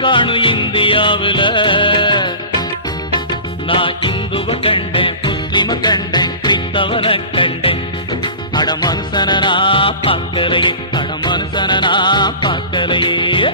காணு இந்தியாவில நான் இந்துவ கண்டேன் முஸ்லிம கண்டேன் கிறிஸ்தவன கண்டேன் அட மனுஷனா பார்க்கலையே அட மனுஷனா பார்க்கலையே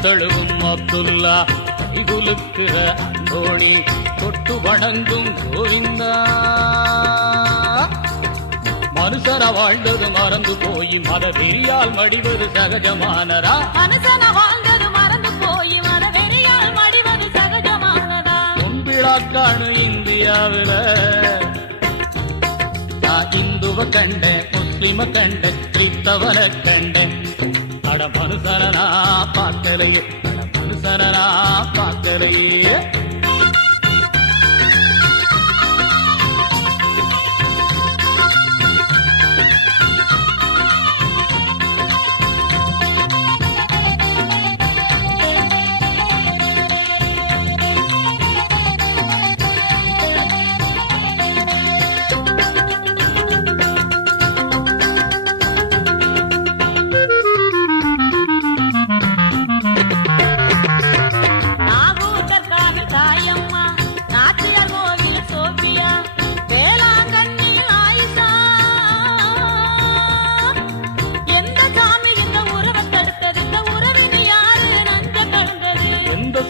தழுவும் அப்துல்லா கைகுலுக்குற அந்தோணி தொட்டு வணங்கும் கோவிந்தா மனுஷன வாழ்ந்தது மறந்து போய் மதவெறியால் மடிவது சகஜமானரா மனுஷன வாழ்ந்தது மறந்து போய் மதவெறியால் மடிவது சகஜமானரா பொன்விழா காணு இந்தியாவில நான் இந்துவ கண்டேன் முஸ்லிம கண்டேன் கிறிஸ்தவன கண்டேன் அட மனுஷனா பார்க்கலையே அட மனுஷனா பார்க்கலையே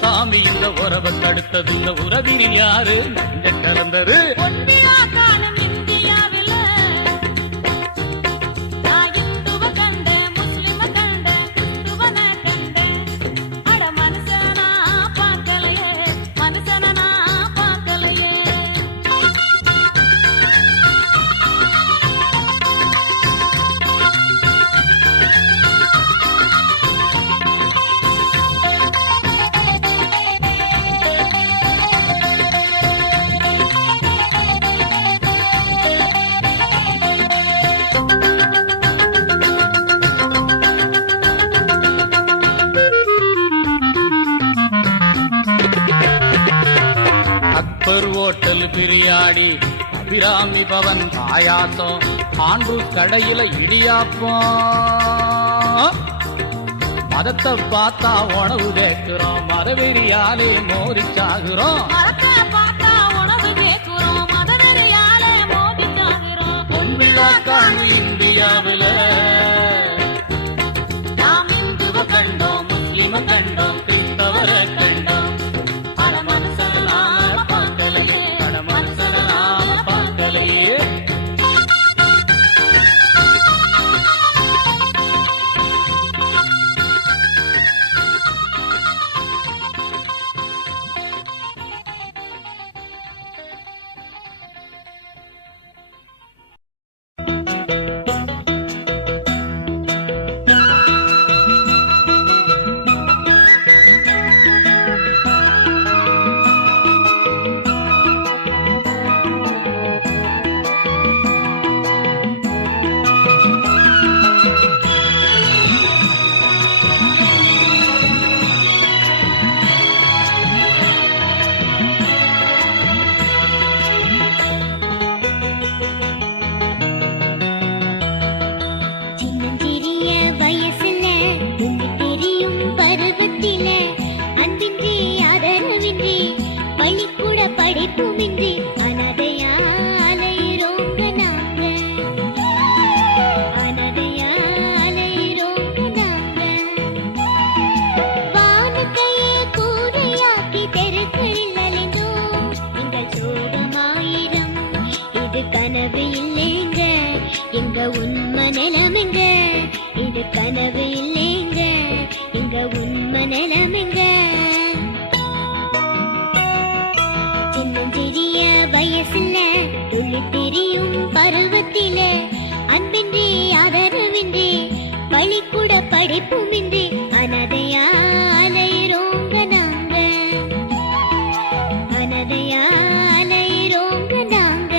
சாமி இந்த உறவை தடுத்தது இந்த உறவினில் யாரு நஞ்ச கலந்தது ஹோட்டல் பிரியாணி அபிராமி பவன் பாயாசம் ஆண்ட்ரூஸ் கடையில இடியாப்பம் மதத்தை பார்த்தா உணவு கேட்கிறோம் மதவெறியாலே மோதிச்சாகிறோம் பொன்விழா காணு இந்தியாவில நாம் இந்துவ கண்டோம் முஸ்லிம கண்டோம் கிறிஸ்தவர கண்டோம் கனவு இல்லைங்க எங்க உண்மை நிலமெங்க பள்ளிக்கூட படிப்புமின்றி அனதையா அலையிறோங்க நாங்க, அனதையா அலையிறோங்க நாங்க.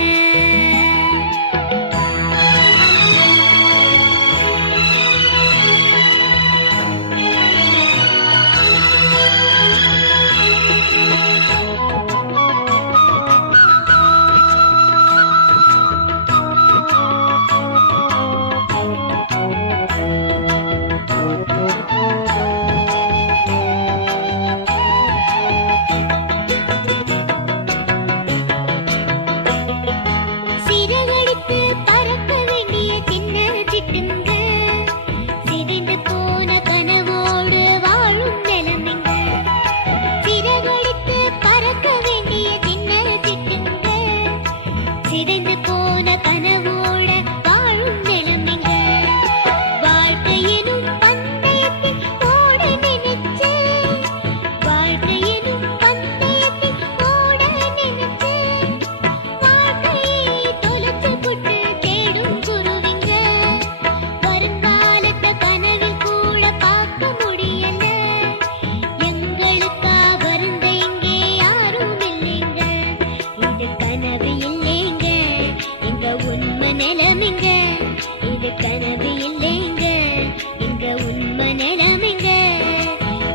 சிறகடித்து பறக்க வேண்டிய சின்ன சிட்டுங்க, சிதைந்து போன கனவோடு வாழும் நிலமிங்க. சிறகடித்து பறக்க வேண்டிய சின்ன சிட்டுங்க, சிதைந்து போன கனவோடு வாழும் நிலமிங்க. வாழ்க்கையினும் பந்தயத்தில் ஓட நினைச்சேன், வாழ்க்கையினும் பந்தயத்தில் ஓட நினைச்சேன். வாழ்க்கையை தொலைச்சு புட்டு தேடும் குருவிங்க, வருங்காலத்தை கனவில் கூட பார்க்க முடியல. எங்களுக்கா வருந்த இங்கே யாரும் இல்லைங்க, இது கனவு இல்லைங்க, இங்க உண்மை நிலமிங்க. இது கனவு இல்லைங்க, இங்க உண்மை நிலமிங்க.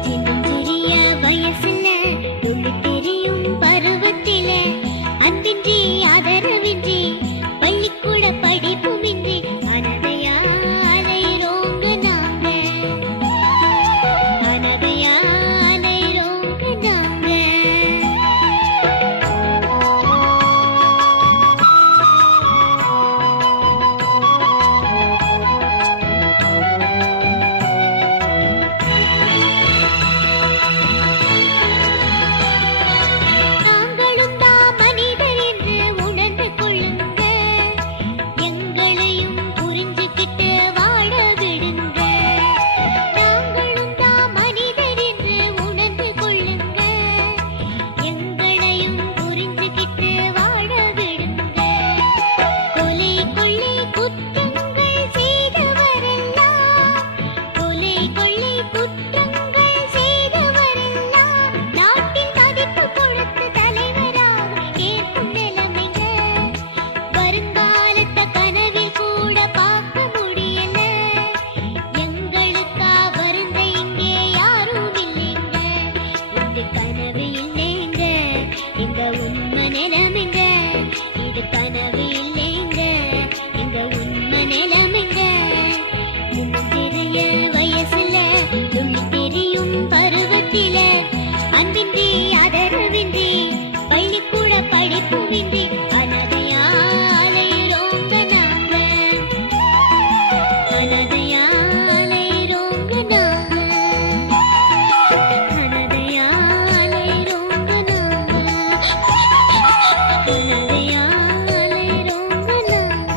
சின்னஞ்சிறிய வயசுல துள்ளி திரியும் பருவத்தில அன்பின்றி ஆதரவின்றி பள்ளிக்கூட படிப்புமின்றி அனதையா அலையிறோங்க நாங்க, அனதையா அலையிறோங்க நாங்க. நாங்களும் தான் மனிதர் என்று உணர்ந்து கொள்ளுங்க, எங்களையும் புரிஞ்சுக்கிட்டு வாழ விடுங்க. நாங்களும் தான் மனிதர் என்று உணர்ந்து கொள்ளுங்க, எங்களையும் புரிஞ்சுக்கிட்டு வாழ விடுங்க. கொலை கொள்ளை குற்றங்கள் செய்தவரெல்லாம், கொலை கொள்ளை குற்றங்கள் செய்தவரெல்லாம் நாட்டின் மதிப்பு கொடுத்து தலைவராக ஏற்கும் நிலைமைங்க. வருங்காலத்தை கனவில் கூட பார்க்க முடியல. எங்களுக்கா வருந்த இங்கே யாரும் இல்லைங்க, இது கனவு இல்லைங்க, இங்க உண்மை நிலமிங்க. இது கனவு இல்லைங்க, இங்க உண்மை நிலமிங்க. சிறிய வயசுல துள்ளி திரியும் பருவத்தில அன்பின்றி ஆதரவின்றி பள்ளிக்கூட படிப்புமின்றி அனதையா அலையிறோங்க நாங்க, அனதையா அலையிறோங்க நாங்க, அனதையா அலையிறோங்க நாங்க, அனதையா அலையிறோங்க நாங்க.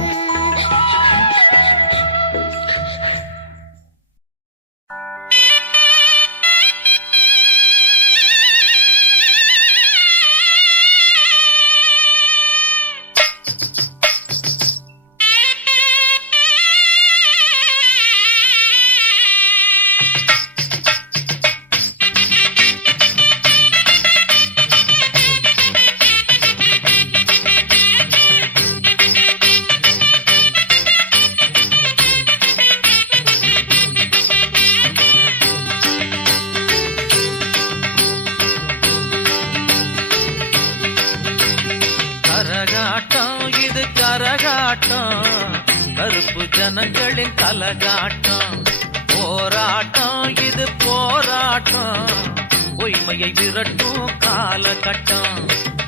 கரகாட்டம் இது கரகாட்டம், கருப்பு ஜனங்களின் கலகாட்டம். போராட்டம் இது போராட்டம், பொய்மையை விரட்டும் காலகட்டம்.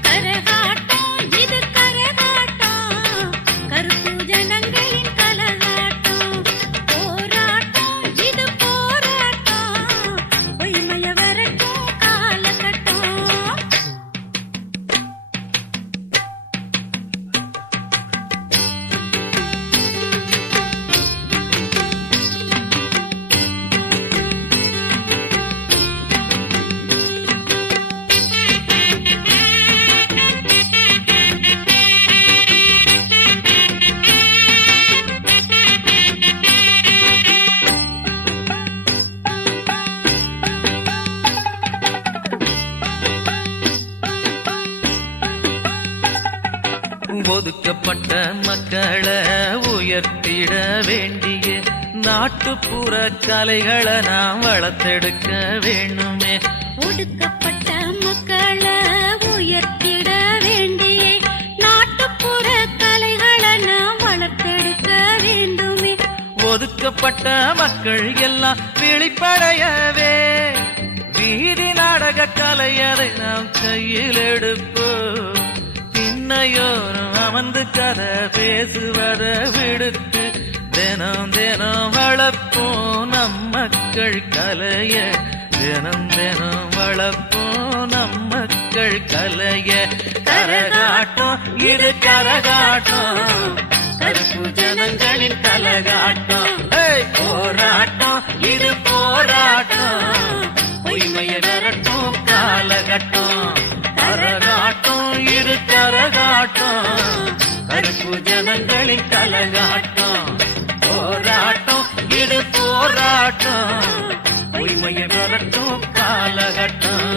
கரகாட்டம் இது கரகாட்டம், கருப்பு ஜனங்களின் கலகாட்டம். போராட்டம் இது போராட்டம், பொய்மைய வரட்டும் காலகட்டம். ஒடுக்கப்பட்ட மக்களை உயர்த்திட வேண்டிய நாட்டுப்புற கலைகளை நாம் வளர்த்தெடுக்க வேணுமே. ஒடுக்கப்பட்ட மக்களை உயர்த்திட வேண்டிய நாட்டுப்புற கலைகளை நாம் வளர்த்தெடுக்க வேண்டுமே. ஒதுக்கப்பட்ட மக்கள் எல்லாம் விழிப்படையவே வீதி நாடக கலை அதை நாம் கையில் எடுப்போம். பின்னையோரும் அமர்ந்து கதை பேசுவத விடுத்து தினம் தினம் வளர்ப்போம் நம் மக்கள் கலைய. தினம் தினம் வளர்ப்போம் நம் மக்கள் கலைய. கரகாட்டம் இது கரகாட்டம், கருப்பு ஜனங்களின் கலகாட்டம். போராட்டம் இது போராட்டம், பொய்மைய விரட்டும் காலகட்டம். கரகாட்டம் இது கரகாட்டம், கருப்பு ஜனங்களின் கலகாட்டம். போராட்டம் இது போராட்டம், பொய்மைய விரட்டும் காலகட்டம்.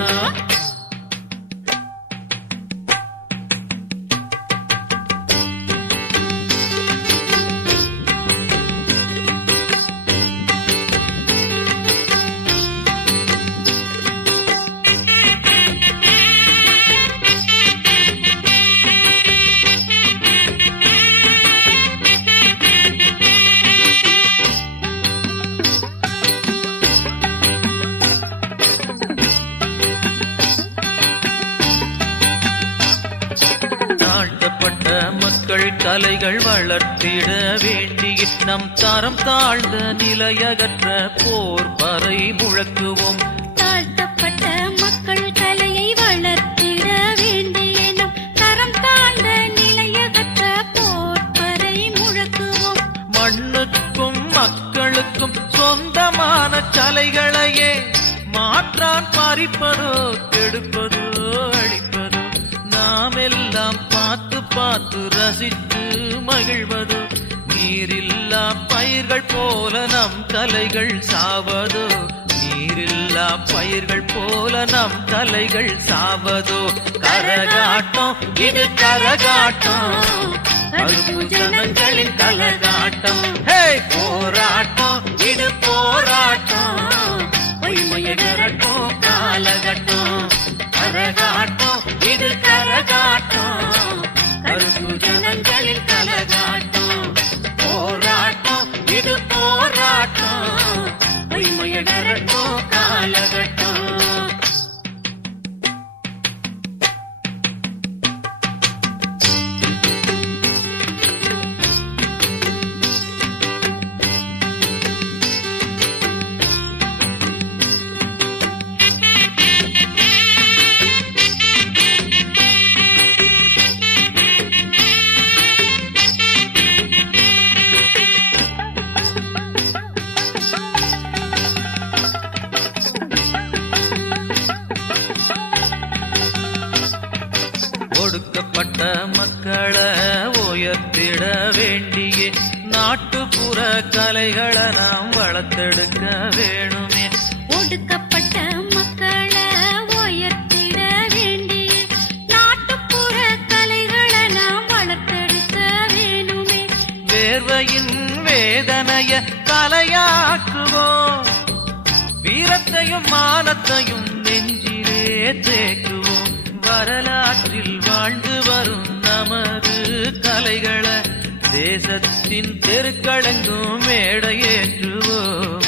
தாழ்த்தப்பட்ட மக்கள் கலைகள் வளர்த்திட வேண்டிய நம் தரம் தாழ்ந்த நிலையகற்ற போர் பறை முழக்குவோம். தாழ்த்தப்பட்ட மக்கள் கலையை வளர்த்திட வேண்டிய நம் தரம் தாழ்ந்த நிலையகற்ற போர் பறை முழக்குவோம். மண்ணுக்கும் மக்களுக்கும் சொந்தமான கலைகளையே மாற்றான் பறிப்பதோ கெடுப்பதோ அழிப்பதோ நாம் எல்லாம் பார்த்து பார்த்து ரசித்து மகிழ்வதோ. நீரில்லா பயிர்கள் போல நம் கலைகள் சாவதோ, நீரில்லா பயிர்கள் போல நம் கலைகள் சாவதோ. கரகாட்டம் இது கரகாட்டம், கருப்பு ஜனங்களின் கலகாட்டம். போராட்டம் இது போராட்டம், பொய்மைய விரட்டும் காலகட்டம். கரகாட்டம் இது கரகாட்டம், கருப்பு ஜனங்களின் கலகாட்டம். போராட்டம் இது போராட்டம், பொய்மைய விரட்டும் காலகட்டம். ஒடுக்கப்பட்ட மக்களை உயர்த்திட வேண்டிய நாட்டுப்புற கலைகளை நாம் வளர்த்தெடுக்க வேணுமே. ஒடுக்கப்பட்ட மக்களை உயர்த்திட வேண்டிய நாட்டுப்புற கலைகளை நாம் வளர்த்தெடுக்க வேணுமே. வேர்வையின் வேதனைய கலையாக்குவோம், வீரத்தையும் மானத்தையும் நெஞ்சிலே தேக்குவோம். வரலாற்றில் வாழ்ந்து வரும் நமது கலைகளை தேசத்தின் தெருக்களெங்கும் மேடையேற்றுவோம்.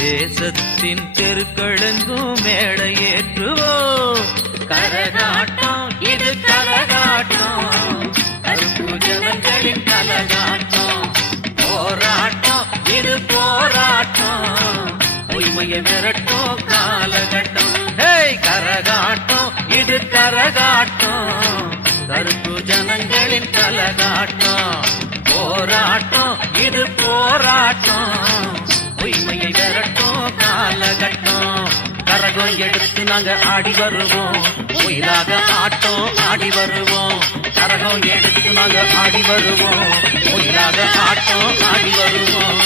தேசத்தின் தெருக்களெங்கும் மேடையேற்றுவோம். கரகாட்டம் இது கரகாட்டம், கருப்பு ஜனங்களின் கலகாட்டம். போராட்டம் இது போராட்டம், பொய்மைய விரட்டும் காலகட்டம். கரகாட்டம் இது கரகாட்டம், கருப்பு ஜனங்களின் கலகாட்டம். போராட்டம் இது போராட்டம், பொய்மையை விரட்டும் காலகட்டம். கரகம் எடுத்து நாங்க ஆடி வருவோம், பொய்லாக ஆட்டம் ஆடி வருவோம். கரகம் எடுத்து நாங்க ஆடி வருவோம், பொய்லாக ஆட்டம் ஆடி வருவோம்.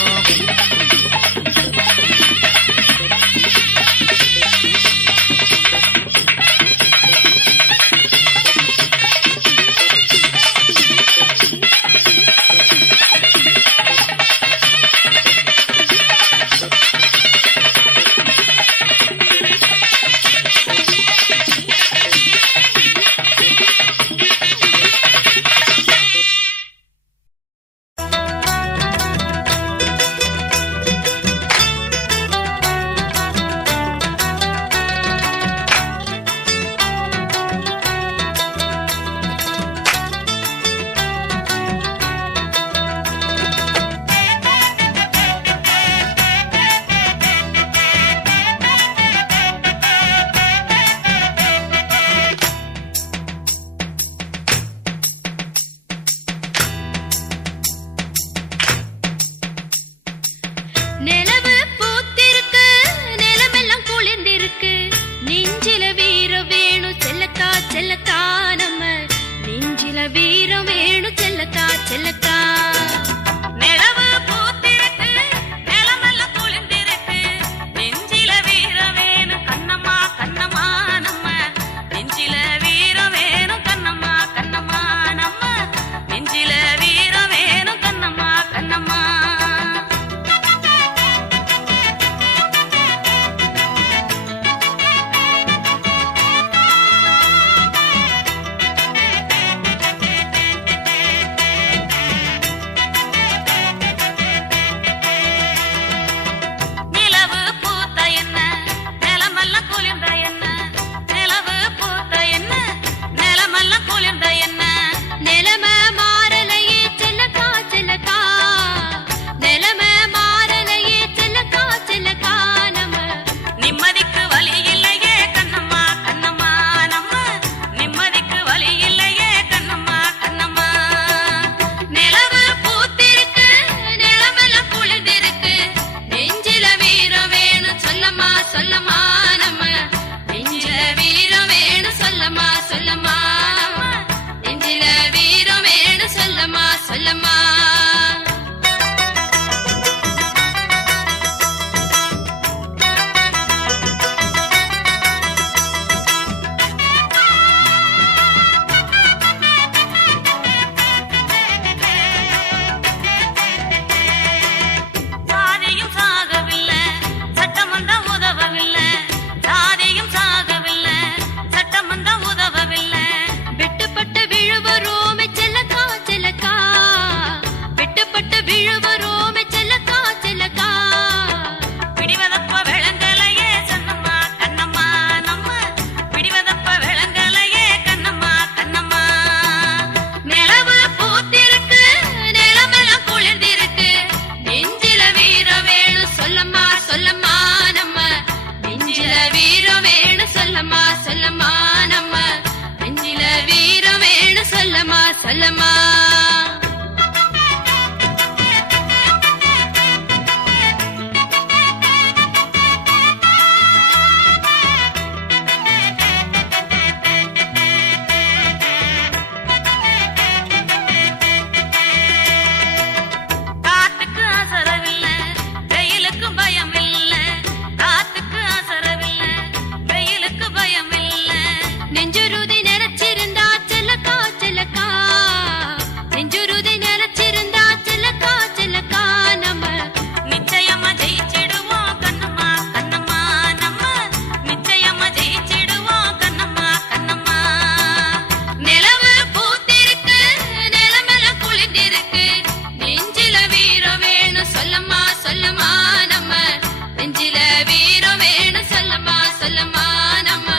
நெஞ்சில வீரம் வேணும் சொல்லம்மா சொல்லம்மா நம்ம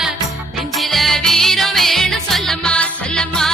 நெஞ்சில வீரம் வேணும் சொல்லம்மா சொல்லம்மா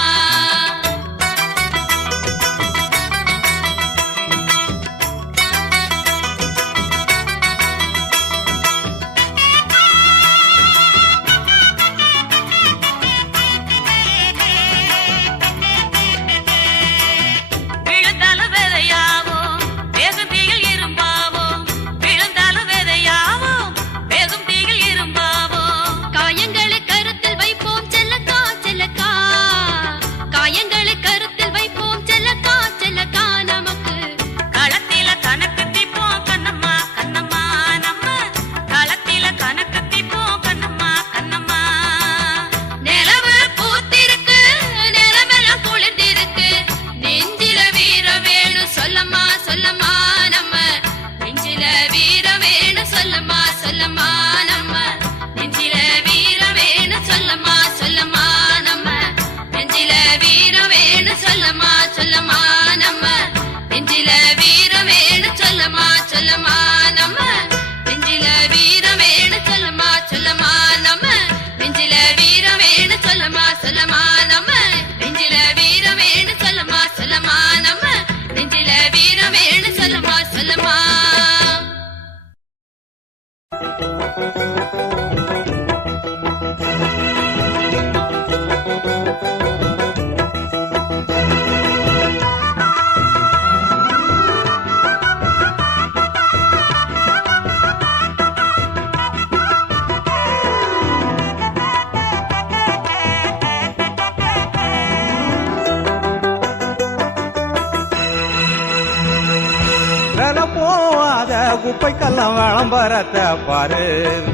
குப்பைக்கெல்லாம் விளம்பரத்தை பாரு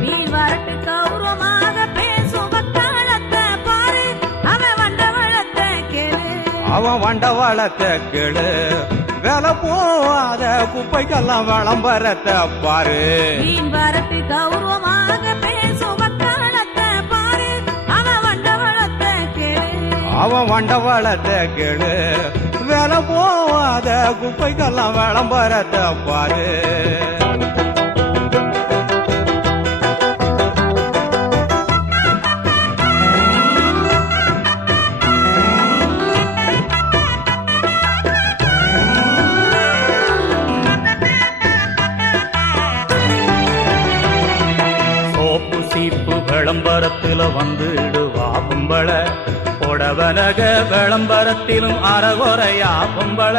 மீன் வரட்டு கௌரவமாக பேசும் வக்காலத்தை பாரு அவன் வண்டவளத்தை கேளு அவன் வண்டவாளத்தை கேளு வேலை போவாத குப்பைக்கெல்லாம் விளம்பரத்தை பாரு மீன் வரட்டு கௌரவமாக பேசும் வக்காலத்தை பாரு அவன் வண்டவளத்தை கேளு அவன் வண்டவாளத்தை கேளு வேலை போவாத குப்பைக்கெல்லாம் விளம்பரத்தை பாரு சோப்பு சீப்பு விளம்பரத்துல வந்துடுவா கும்பள புடவனக விளம்பரத்திலும் அறகுறையா பொம்பள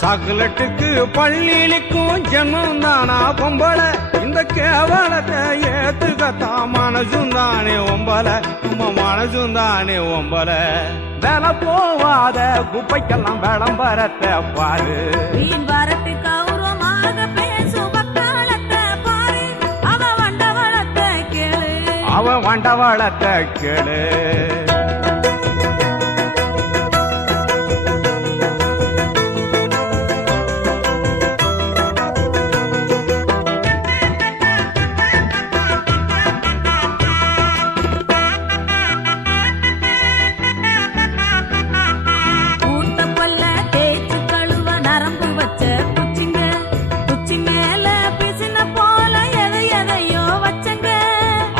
சகலட்டுக்கு பள்ளிக்கும் ஜென்மம் தானா பொம்பள இந்த கேவலத்தை ஏத்துக்கத்தான் மனசும் தானே ஒம்பல நம்ம மனசும் தானே ஒம்பல வேலை போவாத குப்பைக்கெல்லாம் விளம்பரத்தை பாரு மீன் வரட்டு கௌரவமாக பேசும் வக்காலத்தை பாரு அவன் வண்டவளத்தை கேளு அவன் வண்டவாளத்தை கேளு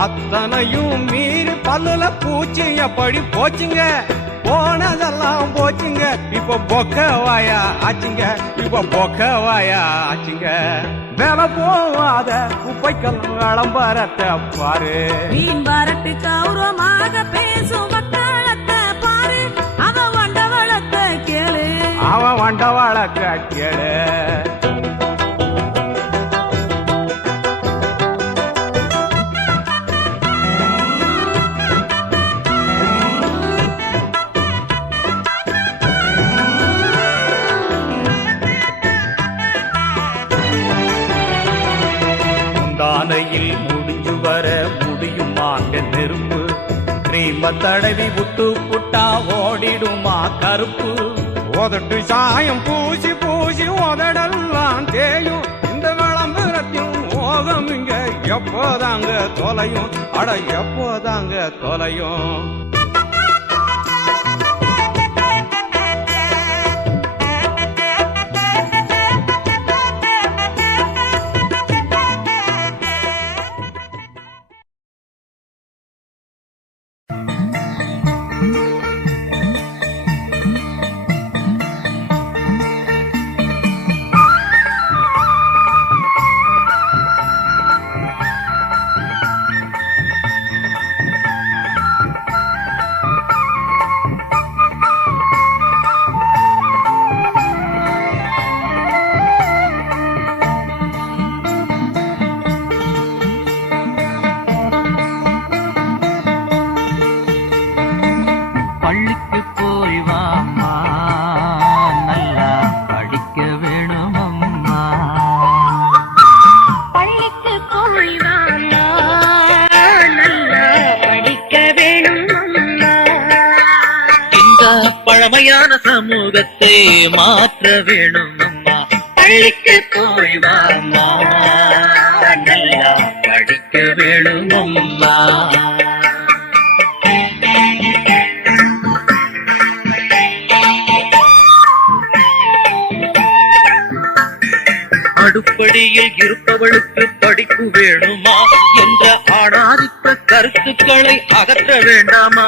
அத்தனையும் மீறி பல்லுல பூச்சிங்க படி போச்சுங்க போனதெல்லாம் போச்சுங்க இப்ப பொக்க வாயா ஆச்சுங்க இப்ப பொக்க வாயா ஆச்சுங்க வேலை போவாத குப்பைக்கெல்லாம் விளம்பரத்தை பாரு மீன் வரட்டு கௌரவமாக பேசும் வக்காலத்தை பாரு அவன் வண்டவளத்தை கேளு அவன் வண்டவாளத்தை கேளு தானையில் முடிஞ்சு வர முடியுமாங்க நெருப்பு கிரீம தடவி விட்டு புட்டா ஓடிடுமா கருப்பு உதட்டு சாயம் பூசி பூசி உதடெல்லாம் தேயும் இந்த விளம்பரத்தின் ஓகம் இங்க எப்போதாங்க தொலையும் அட எப்போதாங்க தொலையும் போய் வாமா நல்லா படிக்க வேணும் அம்மா இந்த பழமையான சமூகத்தை மாற்ற வேணும் அம்மா. பள்ளிக்கு போய் வாமா நல்லா படிக்க வேணும் அம்மா. அடுப்படியில் இருப்பவளுக்கு படிப்பு வேணுமா என்ற ஆணாதிக்க கருத்துக்களை அகற்ற வேண்டாமா?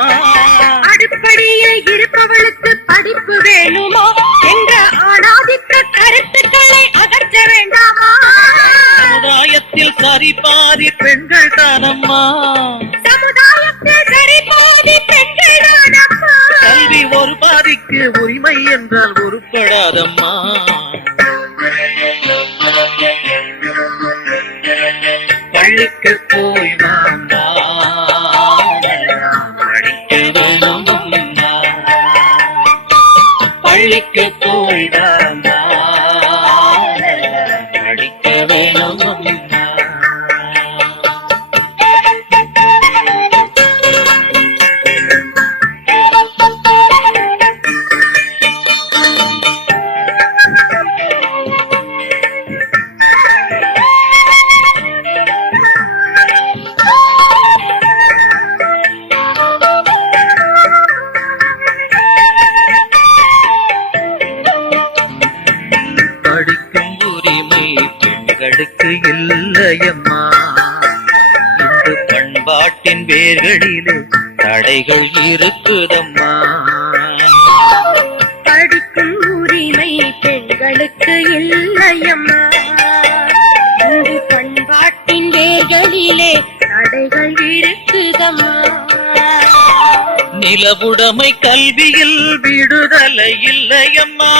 அடுப்படியில் இருப்பவளுக்கு படிப்பு வேணுமா என்ற ஆணாதிக்க கருத்துக்களை அகற்ற வேண்டாமா? சமுதாயத்தில் சரி பாதி பெண்கள் தானம்மா. சமுதாயத்தில் சரி பாதி பெண்கள் தானம்மா. கல்வி ஒரு பாதிக்கு உரிமை என்றால் உருப்படாதம்மா. பள்ளிக்கு போய் வாமா படிக்க வேணும் அம்மா. பள்ளிக்கு போய் வாமா படிக்க வேணும் அம்மா. படிக்கும் உரிமை பெண்களுக்கு இல்லையம்மா. இந்து பண்பாட்டின் வேர்களிலே தடைகள் இருக்குதம்மா. படிக்கும் உரிமை பெண்களுக்கு இல்லையம்மா. இந்து பண்பாட்டின் வேர்களிலே தடைகள் இருக்குதம்மா. நிலவுடைமை கல்வியில் விடுதலை இல்லையம்மா.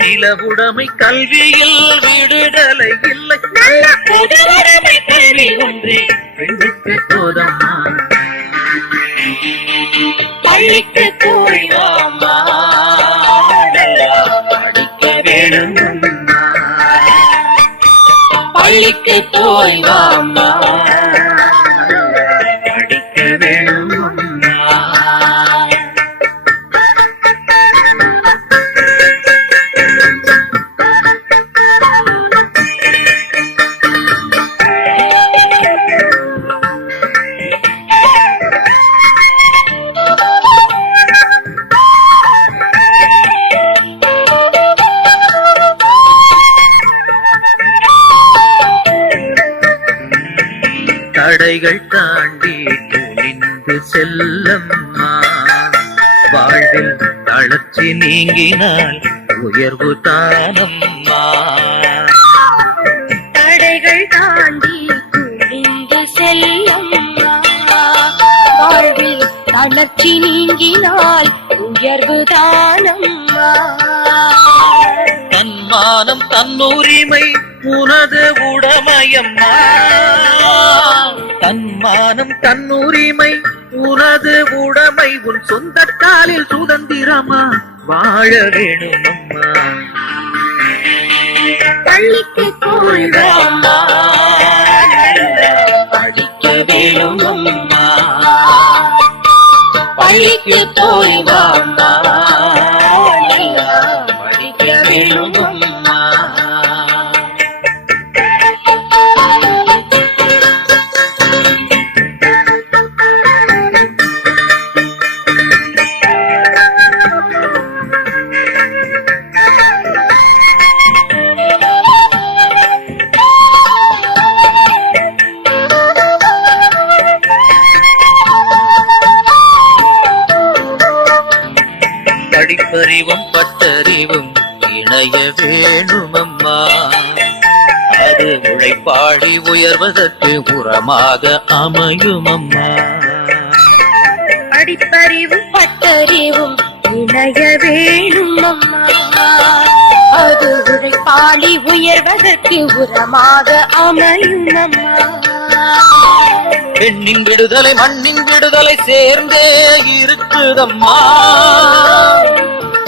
நிலவுடைமை கல்வியில் விடுதலை இல்லை. நல்ல பொதுவுடைமை கல்வி ஒன்றே பெண்ணுக்கு போதம்மா. பள்ளிக்கு போய் வாமா நல்லா படிக்க வேணும் அம்மா. பள்ளிக்கு போய் வாமா படிக்க வேணும் அம்மா. தடைகள் தாண்டி துணிந்து செல்லம்மா. வாழ்வில் தளர்ச்சி நீங்கினால் உயர்வு தானம்மா. தடைகள் தாண்டி துணிந்து செல்லம்மா. வாழ்வில் தளர்ச்சி நீங்கினால் உயர்வு தானம்மா. தன்மானம் தன்னுரிமை உனது உடமையம்மா. தன்மானம் தன்னுரிமை உனது உடைமை. உன் சொந்த காலில் சுதந்திரமா வாழ வேணுமம்மா. பள்ளிக்கு போய் வாமா படிக்க வேணுமம்மா. பள்ளிக்கு போய் வாமா படிக்க வேணுமம்மா. படிப்பறிவும் பட்டறிவும் இணைய வேணுமம்மா. அது உழைப்பாடி உயர்வதற்கு உரமாக அமையுமம்மா. படிப்பறிவும் பட்டறிவும் இணைய வேணும் அம்மா. அது உழைப்பாளி உயர்வதற்கு உரமாக அமையும் அம்மா. பெண்ணின் விடுதலை மண்ணின் விடுதலை சேர்ந்தே இருக்குதம்மா.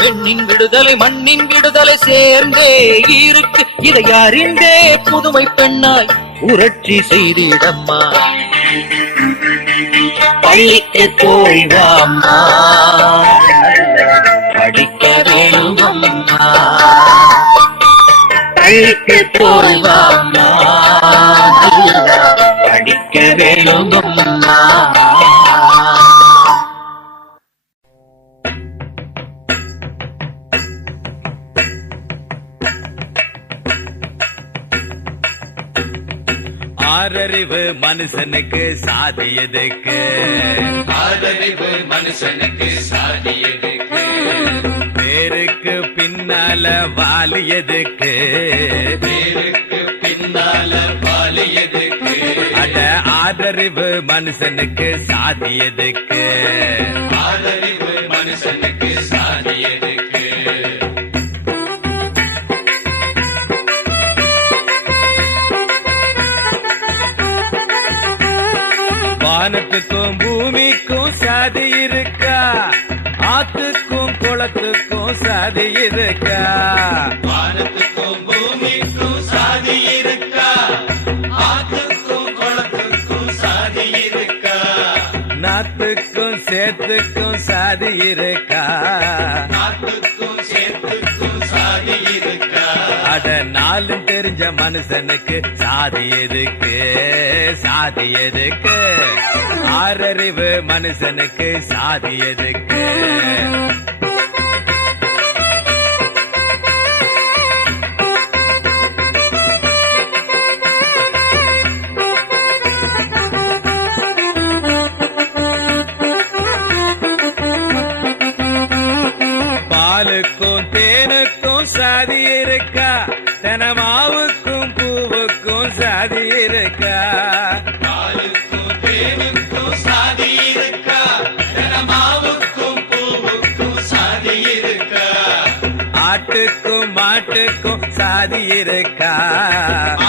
பெண்ணின் விடுதலை மண்ணின் விடுதலை சேர்ந்தே இருக்கு. இதை அறிந்தே புதுமை பெண்ணாய் புரட்சி செய்திடம்மா. பள்ளிக்கு போய் வாம்மா, படிக்க வேணுமம்மா. பள்ளிக்கு போய் வாம்மா, படிக்க வேணுமம்மா. ஆறறிவு மனுஷனுக்கு சாதி எதுக்கு? ஆறறிவு மனுஷனுக்கு சாதி எதுக்கு? பேருக்கு பின்னால வாலி எதுக்கு? பேருக்கு பின்னால வாலி எதுக்கு? அட ஆறறிவு மனுஷனுக்கு சாதி எதுக்கு? ஆறறிவு மனுஷனுக்கு சாதி எதுக்கு? வானத்துக்கும் பூமிக்கும் சாதி இருக்கா? ஆத்துக்கும் குளத்துக்கும் சாதி இருக்கா? வானத்துக்கும் பூமிக்கும் சாதி இருக்கா? ஆத்துக்கும் குளத்துக்கும் சாதி இருக்கா? நாத்துக்கும் சேத்துக்கும் சாதி இருக்கா? நாட்டுக்கும் சேத்துக்கும் சாதி இருக்கா? அட நாளும் தெரிஞ்ச மனுஷனுக்கு சாதி எதுக்கு? சாதி எதுக்கு? ஆறறிவு மனுஷனுக்கு சாதி எதுக்கு? பாலுக்கும் தேனுக்கும் சாதி இருக்கா? தெனமாவுக்கும் பூவுக்கும் சாதி இருக்கா? பாலுக்கும் தேனுக்கும் சாதி இருக்கா? மாவுக்கும் பூவுக்கும் சாதி இருக்கா? ஆட்டுக்கும் மாட்டுக்கும் சாதி இருக்கா?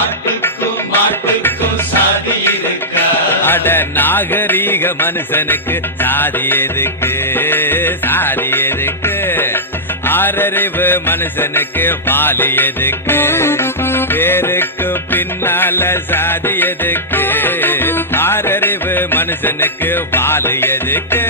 ஆட்டுக்கும் மாட்டுக்கும் சாதி இருக்கா? அட நாகரீக மனுஷனுக்கு சாதி எதுக்கு? சாதி எதுக்கு? ஆறறிவு மனுஷனுக்கு பாலி எதுக்கு? பேருக்கு பின்னால சாதி எதுக்கு? ஆறறிவு மனுஷனுக்கு பாலு எதுக்கு?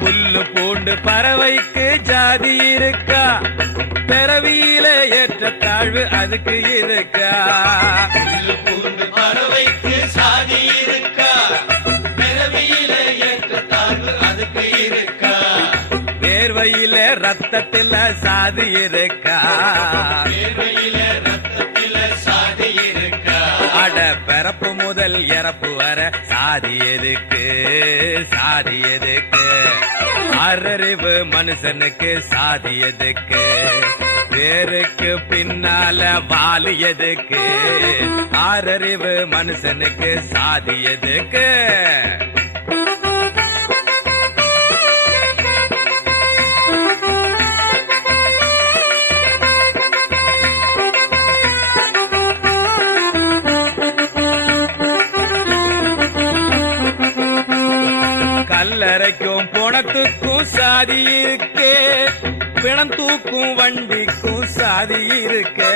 புல்லு பூண்டு பறவைக்கு ஜாதி இருக்கா? பிறவியில ஏற்ற தாழ்வு அதுக்கு இருக்கா? புல்லு பூண்டு பறவைக்கு சாதி இருக்கா? பிறவியில ஏற்ற தாழ்வு அதுக்கு இருக்கா? வேர்வையில ரத்தத்துல சாதி இருக்கா? வேர்வையில ரத்தத்தில சாதி இருக்கா? அட பிறப்பு முதல் இறப்பு வர சாதி எதுக்கு? சாதி எதுக்கு? ஆறறிவு மனுஷனுக்கு சாதி எதுக்கு? பேருக்கு பின்னால வாலி எதுக்கு? ஆறறிவு மனுஷனுக்கு சாதி எதுக்கு? கல்லறைக்கும் பணத்துக்கும் சாதி இருக்கே, பிணம் தூக்கும் வண்டிக்கும் சாதி இருக்கே.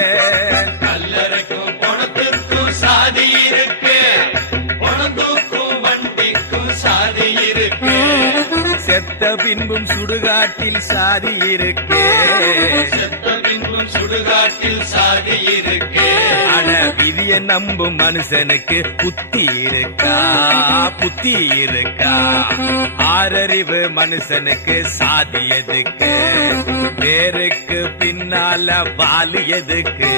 கல்லறைக்கும் பணத்திற்கும் சாதி இருக்கு, பணம் தூக்கும் வண்டிக்கும் சாதி இருக்கு. செத்த பின்பும் சுடுகாட்டில் சாதி இருக்கே. செத்த பின்பும் சுடுகாட்டில் சாதி இருக்கு. அட விதிய நம்பும் மனுஷனுக்கு புத்தி இருக்கா? புத்தி இருக்கா? ஆறறிவு மனுஷனுக்கு சாதி எதுக்கு? பேருக்கு பின்னால வாலி எதுக்கு?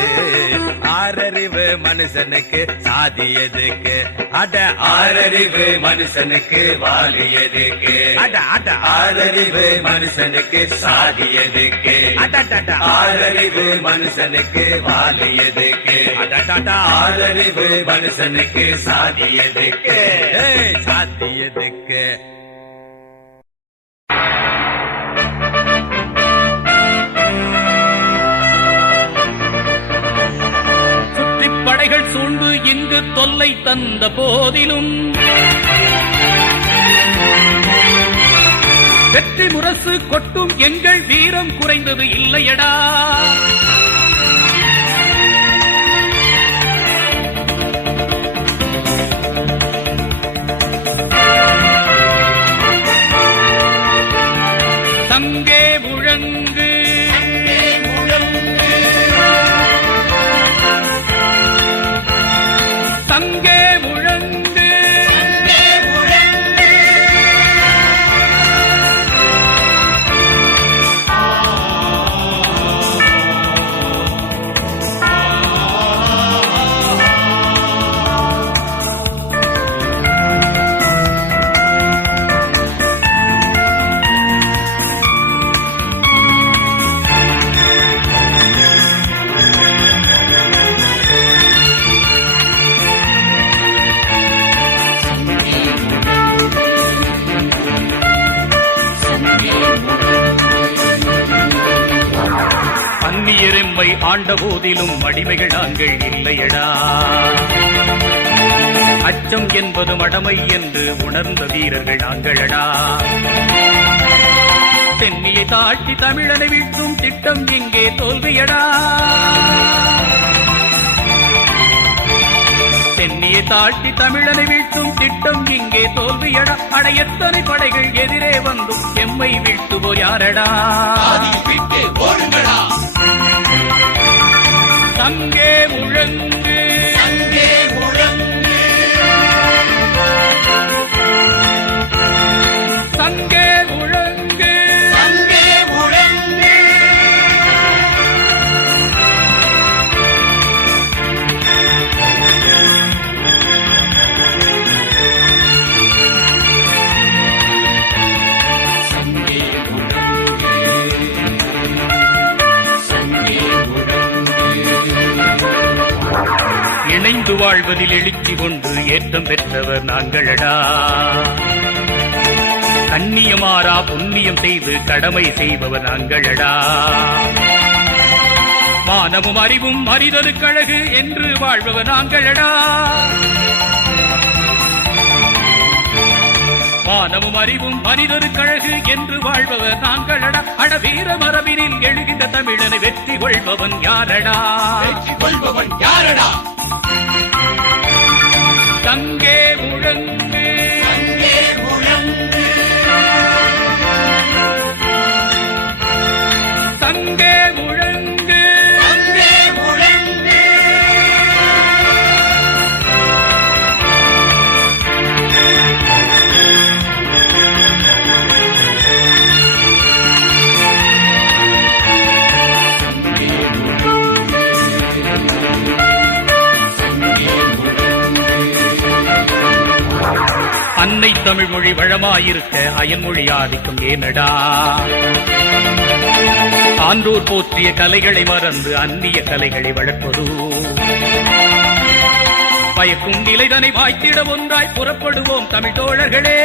ஆறறிவு மனுஷனுக்கு சாதி எதுக்கு? அட ஆறறிவு மனுஷனுக்கு வாலி எதுக்கு? அட அட ஆறறிவு மனுஷனுக்கு சாதி எதுக்கு? அட ஆறறிவு மனுஷனுக்கு வாலி எதுக்கு? அட ஆறறிவு மனுஷனுக்கு சாதி எதுக்கு? சாதி எதுக்கு? படைகள் சூழ்ந்து இங்கு தொல்லை தந்த போதிலும் வெற்றி முரசு கொட்டும் எங்கள் வீரம் குறைந்தது இல்லையடா. சங்கே முழங்கு சங்கே முழங்கு அந்நியரெம்மை ஆண்ட போதிலும் அடிமைகள் நாங்கள் இல்லையடா. அச்சம் என்பது மடமை என்று உணர்ந்த வீரர்கள் நாங்களடா. தென்னியை தாழ்த்தி தமிழனை வீழ்த்தும் திட்டம் இங்கே தோல்வியடா. தென்னியை தாழ்த்தி தமிழனை வீழ்த்தும் திட்டம் இங்கே தோல்வியடா. அட எத்தனை படைகள் எதிரே வந்தும் எம்மை வீழ்த்துவோர் யாரடா? சங்கே முழங்கு சங்கே முழங்கு இணைந்து வாழ்வதில் எழுச்சி கொண்டு ஏற்றம் பெற்றவர் நாங்களடா. கண்ணியமாறா புண்ணியம் செய்து கடமை செய்பவர் நாங்களடா. மானமும் அறிவும் அறிதலுக்கழகு என்று வாழ்பவர் நாங்களடா. மானமும் அறிவும் மனிதருக்கழகு என்று வாழ்பவர் நாங்களடா. அட வீர மரபினில் எழுகின்ற தமிழனை வெற்றி கொள்பவன் யாரடா? சங்கே முழங்கு சங்கே முழங்கு அன்னை தமிழ் மொழி வளமாயிருக்க அயன்மொழி ஆதிக்கம் ஏனடா? ஆன்றோர் போற்றிய கலைகளை மறந்து அந்நிய கலைகளை வளர்ப்பது பயக்கும் நிலைதனை வாய்த்திட ஒன்றாய் புறப்படுவோம் தமிழ் தோழர்களே.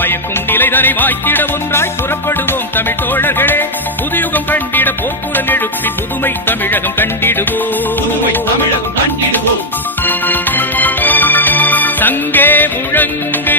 பயக்கும் நிலைதனை வாய்த்திட ஒன்றாய் புறப்படுவோம் தமிழ் தோழர்களே. புதுயுகம் கண்டிட போக்குரல் எழுப்பி புதுமை தமிழகம் கண்டிடுவோம். சங்கே முழங்கு